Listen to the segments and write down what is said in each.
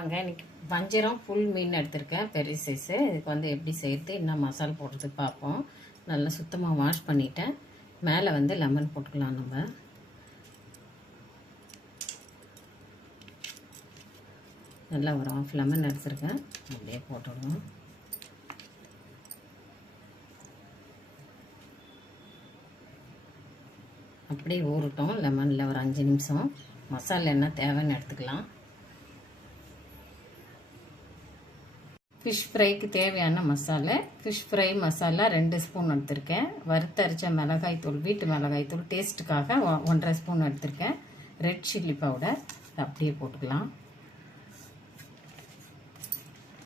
வாங்க இன்னைக்கு வஞ்சிரம் ஃபுல் மீன் எடுத்திருக்கேன் பெரிய சைஸு இதுக்கு வந்து எப்படி சேர்த்து என்ன மசாலா போடுறது பார்ப்போம். நல்லா சுத்தமாக வாஷ் பண்ணிட்டேன். மேலே வந்து லெமன் போட்டுக்கலாம் நம்ம. நல்லா ஒரு ஆஃப் லெமன் எடுத்திருக்கேன். அப்படியே போட்டுடுவோம் அப்படியே ஊறட்டும் லெமனில் ஒரு அஞ்சு நிமிஷம். மசாலா என்ன தேவைன்னு எடுத்துக்கலாம். ஃபிஷ் ஃப்ரைக்கு தேவையான மசாலா ஃபிஷ் ஃப்ரை மசாலா ரெண்டு ஸ்பூன் எடுத்திருக்கேன். வறுத்தரைச்ச மிளகாய் தூள் வீட்டு மிளகாய் தூள் டேஸ்ட்டுக்காக ஒன்றரை ஸ்பூன் எடுத்திருக்கேன். ரெட் சில்லி பவுடர் அப்படியே போட்டுக்கலாம்.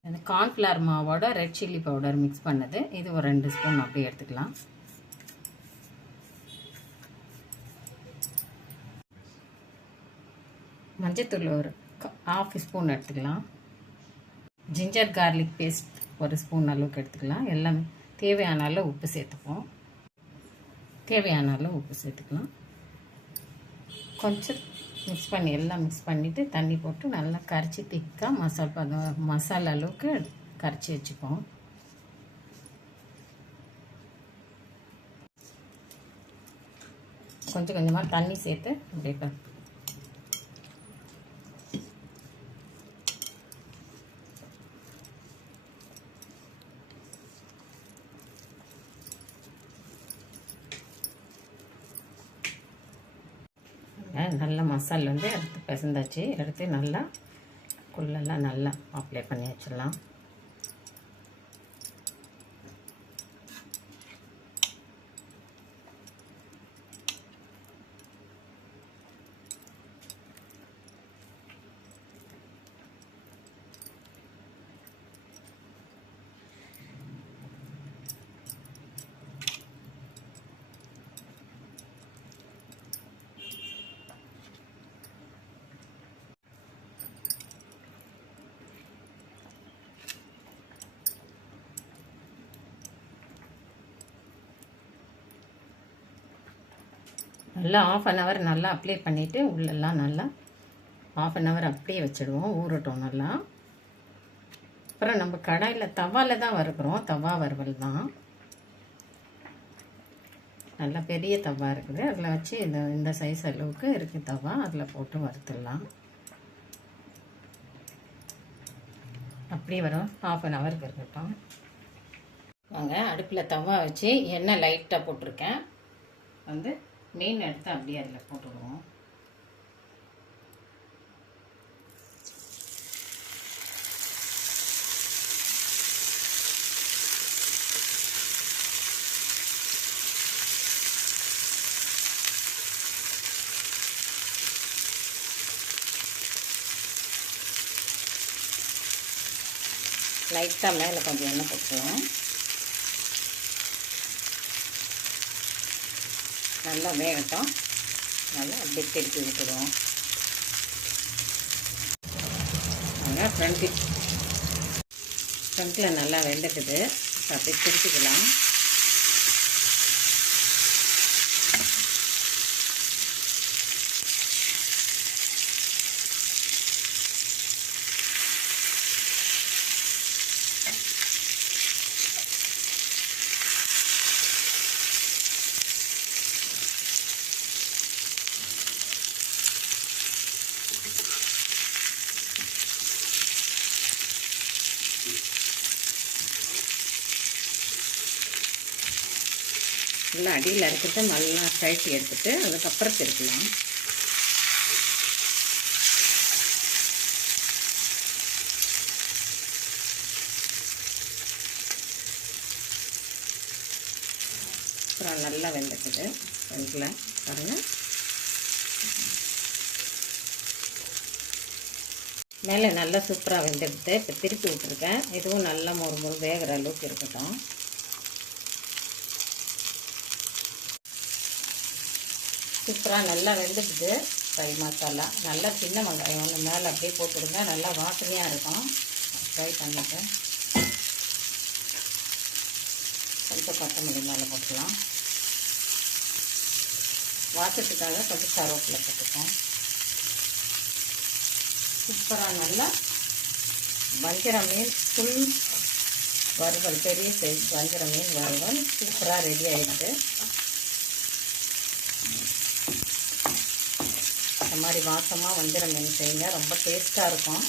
அந்த கார்ன்ஃப்ளவர் மாவோட ரெட் சில்லி பவுடர் மிக்ஸ் பண்ணது. இது ஒரு ரெண்டு ஸ்பூன் அப்படியே எடுத்துக்கலாம். மஞ்சத்தூள் ஒரு ஆஃப் ஸ்பூன் எடுத்துக்கலாம். ஜிஞ்சர் கார்லிக் பேஸ்ட் ஒரு ஸ்பூன் அளவுக்கு எடுத்துக்கலாம். எல்லாமே தேவையான அளவு உப்பு சேர்த்துப்போம். தேவையான அளவு உப்பு சேர்த்துக்கலாம். கொஞ்சம் மிக்ஸ் பண்ணி எல்லாம் மிக்ஸ் பண்ணிவிட்டு தண்ணி போட்டு நல்லா கரைச்சி திக்காக மசால் பதம் மசாலா அளவுக்கு கரைச்சி வச்சுப்போம். கொஞ்சம் கொஞ்சமாக தண்ணி சேர்த்து அப்படியே நல்ல மசால் வந்து எடுத்து பிசைந்தாச்சு எடுத்து நல்லா குள்ளெல்லாம் நல்லா அப்ளை பண்ணி வச்சிடலாம். நல்லா ஆஃப் அன் ஹவர் நல்லா அப்ளை பண்ணிவிட்டு உள்ளெல்லாம் நல்லா ஆஃப் அன் ஹவர் அப்படியே வச்சிடுவோம் ஊறட்டும் நல்லா. அப்புறம் நம்ம கடாயில் தவாவில் தான் வறுக்கிறோம் தவா வறுவல் தான். நல்லா பெரிய தவா இருக்குது. அதில் வச்சு இந்த இந்த சைஸ் அளவுக்கு இருக்குது தவா. அதில் போட்டு வறுத்துடலாம். அப்படியே வரும். ஆஃப் அன் ஹவருக்கு இருக்கட்டும். வாங்க அடுப்பில் தவா வச்சு எண்ணெய் லைட்டாக போட்டிருக்கேன். வந்து மீன் எடுத்து அப்படியே அதில் போட்டுடுவோம். லைட்டாக மேலே கொஞ்சம் எண்ணெய் போட்டுருவோம். நல்லா வேகட்டும். நல்லா அப்படியே திருப்பி விட்டுடுவோம் நல்லா ஃப்ரண்ட்டு ஃப்ரண்ட்டில் நல்லா வெந்துக்குது அப்படியே திருப்பிக்கலாம். நல்லா அடியில் இருக்கிறத நல்லா கழட்டி எடுத்துகிட்டு அதுக்கப்புறம் திருக்கலாம் அப்புறம் நல்லா வெந்துக்குது ஃப்ரண்ட்டில் பாருங்கள் மேலே நல்லா சூப்பராக வெந்துடுது. இப்போ திருப்பி விட்ருக்கேன் இதுவும் நல்லா மொறு மொறு வேகிற அளவுக்கு இருக்கட்டும். சூப்பராக நல்லா வெந்துடுது. ஃப்ரை மசாலா. நல்லா சின்ன வெங்காயம் ஒன்று மேலே அப்படியே போட்டுடுங்க. நல்லா வாசனையாக இருக்கும். ஃப்ரை பண்ணிட்டு. கொஞ்சம் கொத்தமல்லி மேலே போட்டுக்கலாம். வாசத்துக்காக கொஞ்சம் கருவேப்பிலை போட்டுக்கோம் சூப்பராக நல்லா வஞ்சர மீன் ஃபுல் வறுவல் பெரிய சைஸ் வஞ்சர மீன் வறுவல் சூப்பராக ரெடி ஆகிடுது இந்த மாதிரி வாசமாக வந்துடும் மீன் செய்யுங்க ரொம்ப டேஸ்ட்டாக இருக்கும்.